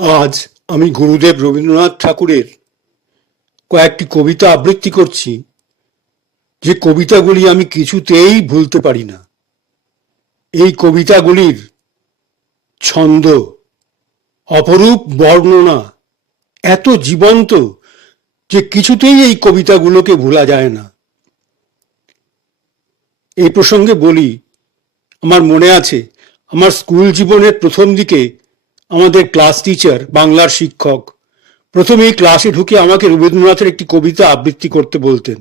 আজ আমি গুরুদেব রবীন্দ্রনাথ ঠাকুরের কয়েকটি কবিতা আবৃত্তি করছি, যে কবিতাগুলি আমি কিছুতেই ভুলতে পারি না। এই কবিতাগুলির ছন্দ, অপরূপ বর্ণনা এত জীবন্ত যে কিছুতেই এই কবিতাগুলোকে ভোলা যায় না। এই প্রসঙ্গে বলি, আমার মনে আছে আমার স্কুল জীবনের প্রথম দিকে আমাদের ক্লাস টিচার, বাংলার শিক্ষক, প্রথমেই ক্লাসে ঢুকে আমাকে রবীন্দ্রনাথের একটি কবিতা আবৃত্তি করতে বলতেন।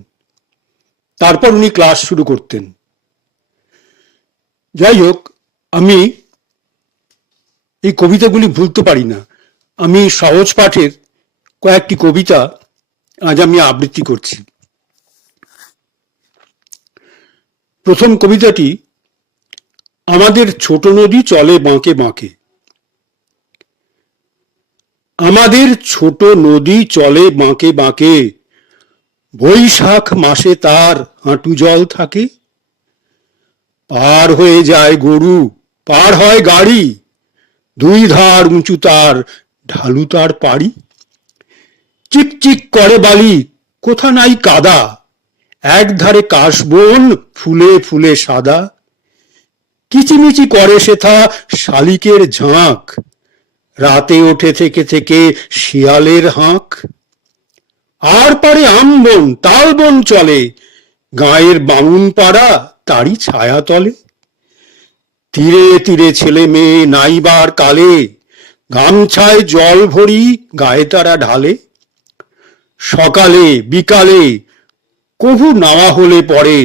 তারপর উনি ক্লাস শুরু করতেন। যাই হোক, আমি এই কবিতাগুলি ভুলতে পারি না। আমি সহজ পাঠের কয়েকটি কবিতা আজ আমি আবৃত্তি করছি। প্রথম কবিতাটি, আমাদের ছোট নদী চলে বাঁকে বাঁকে। আমাদের ছোট নদী চলে বাঁকে বাঁকে, বৈশাখ মাসে তার হাঁটু জল থাকে। পার হয়ে যায় গরু, পার হয় গাড়ি, দুই ধার উঁচু তার, ঢালু তার পাড়ি। চিকচিক করে বালি, কোথা নাই কাদা, এক ধারে কাশবন ফুলে ফুলে সাদা। কিচিমিচি করে সেথা শালিকের ঝাঁক, রাতে ওঠে থেকে থেকে শিয়ালের হাঁক। আর পারে আমবন তালবন চলে, গাঁয়ের বামুন পাড়া তারই ছায়া তলে। তীরে তীরে ছেলে মেয়ে নাইবার কালে, গামছায় জল ভরি গায়ে তারা ঢালে। সকালে বিকালে কভু নাওয়া হলে পরে,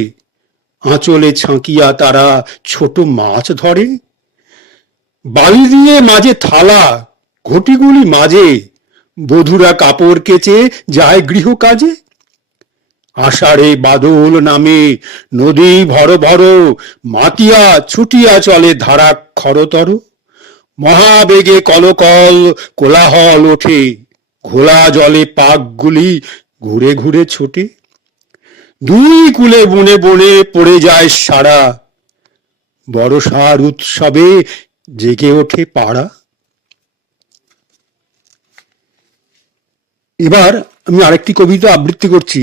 আঁচলে ছাঁকিয়া তারা ছোট মাছ ধরে। বালি দিয়ে মাঝে থালা, ঘটিগুলি মাঝে, বধূরা কাপড় কেচে যায় গৃহ কাজে। আষাঢ়ে বাদল নামে নদী ভর ভর, মাতিয়া ছুটিয়া চলে ধারা খরতর। মহাবেগে কলকল কোলাহল ওঠে, ঘোলা জলে পাকগুলি ঘুরে ঘুরে ছোটে। দুই কুলে বনে বনে পড়ে যায় সারা, বর্ষার উৎসবে জেগে ওঠে পাড়া। এবার আমি আরেকটি কবিতা আবৃত্তি করছি।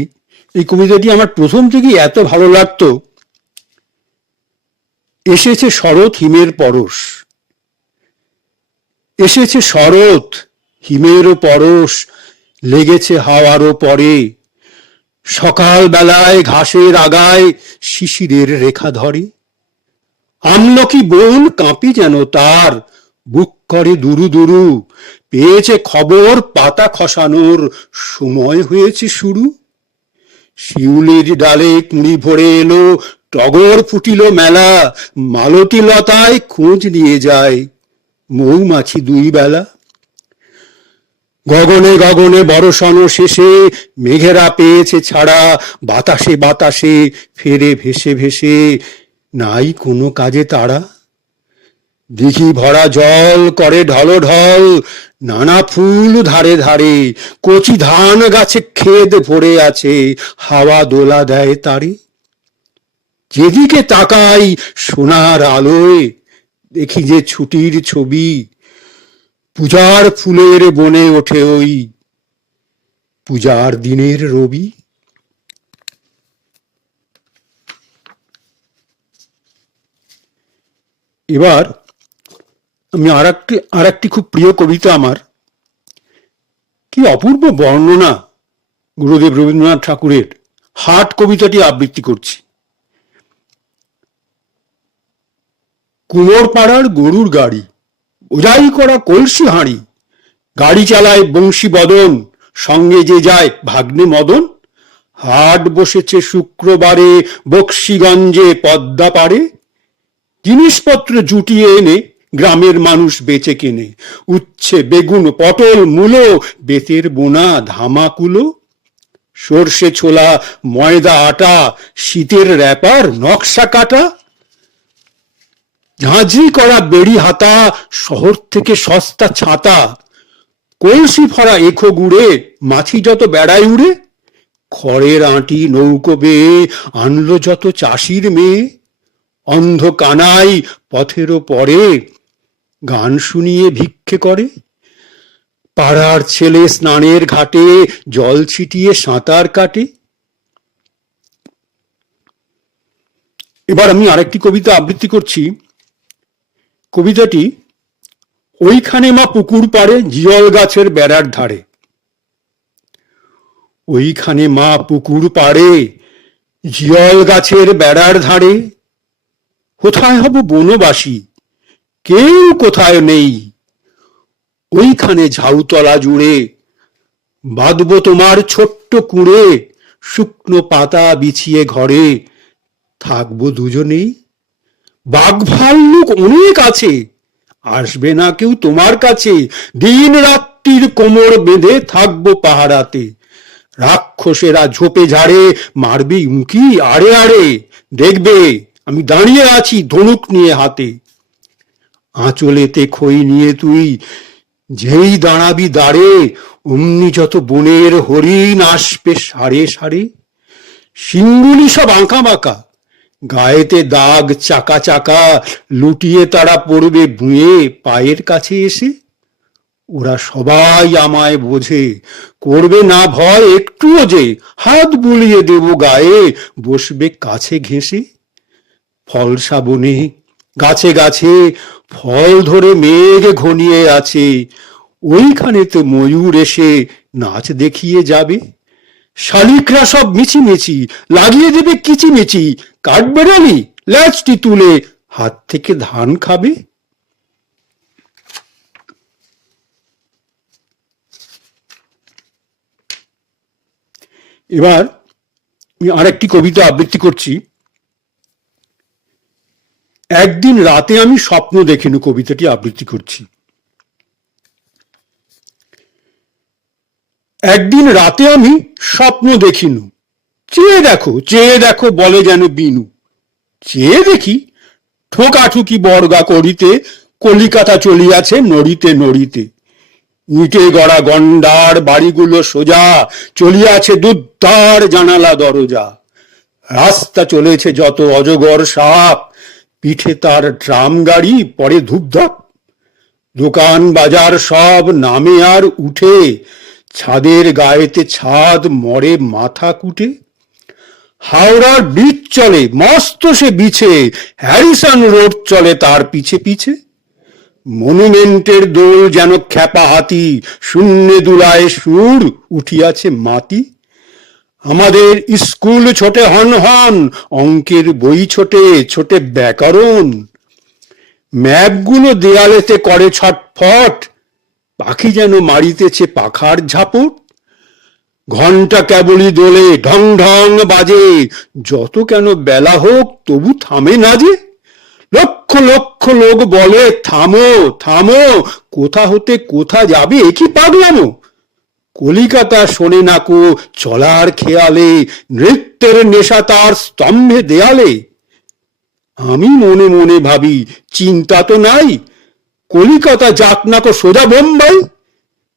এই কবিতাটি আমার প্রথম থেকেই এত ভালো লাগতো। এসেছে শরৎ হিমের পরশ। এসেছে শরৎ হিমেরও পরশ, লেগেছে হাওয়ারও পরে। সকাল বেলায় ঘাসের আগায় শিশিরের রেখা ধরে। আমলকি বন কাঁপি যেন তার, বুক করে দুরু দুরু। পেয়েছে খবর পাতা খসানোর সময় হয়েছে শুরু। শিউলির ডালে কুঁড়ি ভরে এলো, টগর ফুটিল মেলা। মালতী লতায় খোঁজ নিয়ে যায় মৌমাছি দুই বেলা। গগনে গগনে বরষণ শেষে মেঘেরা পেয়েছে ছাড়া, বাতাসে বাতাসে ফেরে ভেসে ভেসে, নাই কোনো কাজে তারা। দিঘি ভরা জল করে ঢলঢল, নানা ফুল ধারে ধারে। কচি ধান গাছে ক্ষেত ভরে আছে, হাওয়া দোলা দেয় তারে। যেদিকে তাকাই সোনার আলোয়, দেখি যে ছুটির ছবি। পূজার ফুলের বনে ওঠে ওই পূজার দিনের রবি। এবার আমি আরেকটি খুব প্রিয় কবিতা আমার, কি অপূর্ব বর্ণনা গুরুদেব রবীন্দ্রনাথ ঠাকুরের, হাট কবিতাটি আবৃত্তি করছি। কুমোর পাড়ার গরুর গাড়ি, বোঝাই করা কলসি হাঁড়ি। গাড়ি চালায় বংশী বদন, সঙ্গে যে যায় ভাগ্নে মদন। হাট বসেছে শুক্রবারে বক্সিগঞ্জে পদ্মা পাড়ে। জিনিসপত্র জুটিয়ে এনে গ্রামের মানুষ বেচে কেনে। উচ্ছে বেগুন পটল মূলো, বেতের বোনা ধামাকুলো। সর্ষে ছোলা ময়দা আটা, শীতের র্যাপার নকশা কাটা। ঝাঁঝরি করা বেড়ি হাতা, শহর থেকে সস্তা ছাতা। কলসি ভরা এখো গুড়ে, মাছি যত বেড়ায় উড়ে। খড়ের আঁটি নৌকো বেয়ে আনলো যত চাষির মেয়ে। অন্ধ কানাই পথেরও পরে গান শুনিয়ে ভিক্ষে করে। পাড়ার ছেলে স্নানের ঘাটে জল ছিটিয়ে সাঁতার কাটে। এবার আমি আরেকটি কবিতা আবৃত্তি করছি। কবিতাটি ওইখানে মা পুকুর পাড়ে জিয়ল গাছের বেড়ার ধারে। ওইখানে মা পুকুর পাড়ে জিয়ল গাছের বেড়ার ধারে, কোথায় হব বনবাসী, কেউ কোথায় নেই। ওইখানে ঝাউতলা জুড়ে বাঁধব তোমার ছোট্ট কুঁড়ে, শুকনো পাতা বিছিয়ে ঘরে থাকবো দুজনেই। বাঘ ভাল্লুক অনেক আছে, আসবে না কেউ তোমার কাছে। দিন রাত্রির কোমর বেঁধে থাকবো পাহারাতে। রাক্ষসেরা ঝোপে ঝাড়ে মারবে উঁকি আড়ে আড়ে। দেখবে আমি দাঁড়িয়ে আছি ধনুক নিয়ে হাতে। আঁচলেতে খই নিয়ে তুই যেই দাঁড়াবি দাঁড়ে, অমনি যত বনের হরিণ আসবে সারে সারে। সিংগুলি সব আঁকা বাঁকা, গায়েতে দাগ চাকা চাকা, লুটিয়ে তারা পড়বে বুঁয়ে পায়ের কাছে এসে। ওরা সবাই আমায় বোঝে, করবে না ভয় একটুও যে। হাত বুলিয়ে দেব গায়ে, বসবে কাছে ঘেঁষে। ফল শ্রাবণে গাছে গাছে ফল ধরে মেঘ ঘনিয়ে আছে। ওইখানে তো ময়ূর এসে নাচ দেখিয়ে যাবে। শালিকরা সব মিছিমিছি লাগিয়ে দেবে কিচিমিচি। কাঠবেড়ালি ল্যাচটি তুলে হাত থেকে ধান খাবে। এবার আমি আরেকটি কবিতা আবৃত্তি করছি। একদিন রাতে আমি স্বপ্ন দেখিনু কবিতাটি আবৃত্তি করছি। একদিন রাতে আমি স্বপ্ন দেখিনু, চেয়ে দেখো বলে যেন বিনু। চেয়ে দেখি ঠোকাঠুকি বর্গা করিতে কলিকাতা চলিয়াছে নড়িতে নড়িতে। ইটে গড়া গন্ডার বাড়িগুলো সোজা, চলিয়াছে দুদ্দার জানালা দরজা। রাস্তা চলেছে যত অজগর সাপ, পিঠে তার ট্রাম গাড়ি পরে ধূপধাপ। দোকান বাজার সব নামে আর উঠে, ছাদের গায়েতে ছাদ মরে মাথা কুটে। হাওড়ার ব্রিজ চলে মস্ত সে বিছে, হ্যারিসন রোড চলে তার পিছে পিছে। মনুমেন্টের দোল যেন খ্যাপা হাতি, শূন্যে দুলায় সুর উঠিয়াছে মাতি। আমাদের স্কুল ছোটে হন হন, অঙ্কের বই ছোটে ছোটে ব্যাকরণ। ম্যাপগুলো দেয়ালেতে করে ছটফট, পাখি যেন মারিতেছে পাখার ঝাপট। ঘন্টা কেবলই দোলে ঢং ঢং বাজে, যত কেন বেলা হোক তবু থামে না যে। লক্ষ লক্ষ লোক বলে থামো থামো, কোথা হতে কোথা যাবে একই পাগলামো। কলিকাতা শোনে নাকো চলার খেয়ালে, নৃত্যের নেশা তার স্তম্ভে দেয়ালে। আমি মনে মনে ভাবি চিন্তা তো নাই, কলিকাতা যাক নাকো সোজা বোম্বাই।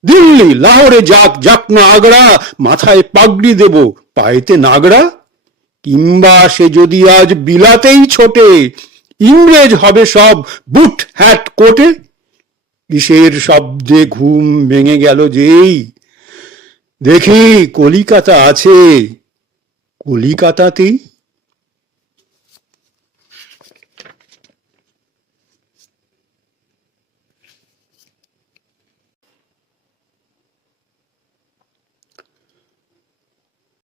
দিল্লি লাহোরে যাক না আগ্রা, মাথায় পাগড়ি দেব পায়েতে নাগরা। কিংবা সে যদি আজ বিলাতেই ছোটে, ইংরেজ হবে সব বুট হ্যাট কোটে। কিসের শব্দে ঘুম ভেঙে গেল যেই, দেখি কলিকাতা আছে কলিকাতাতেই।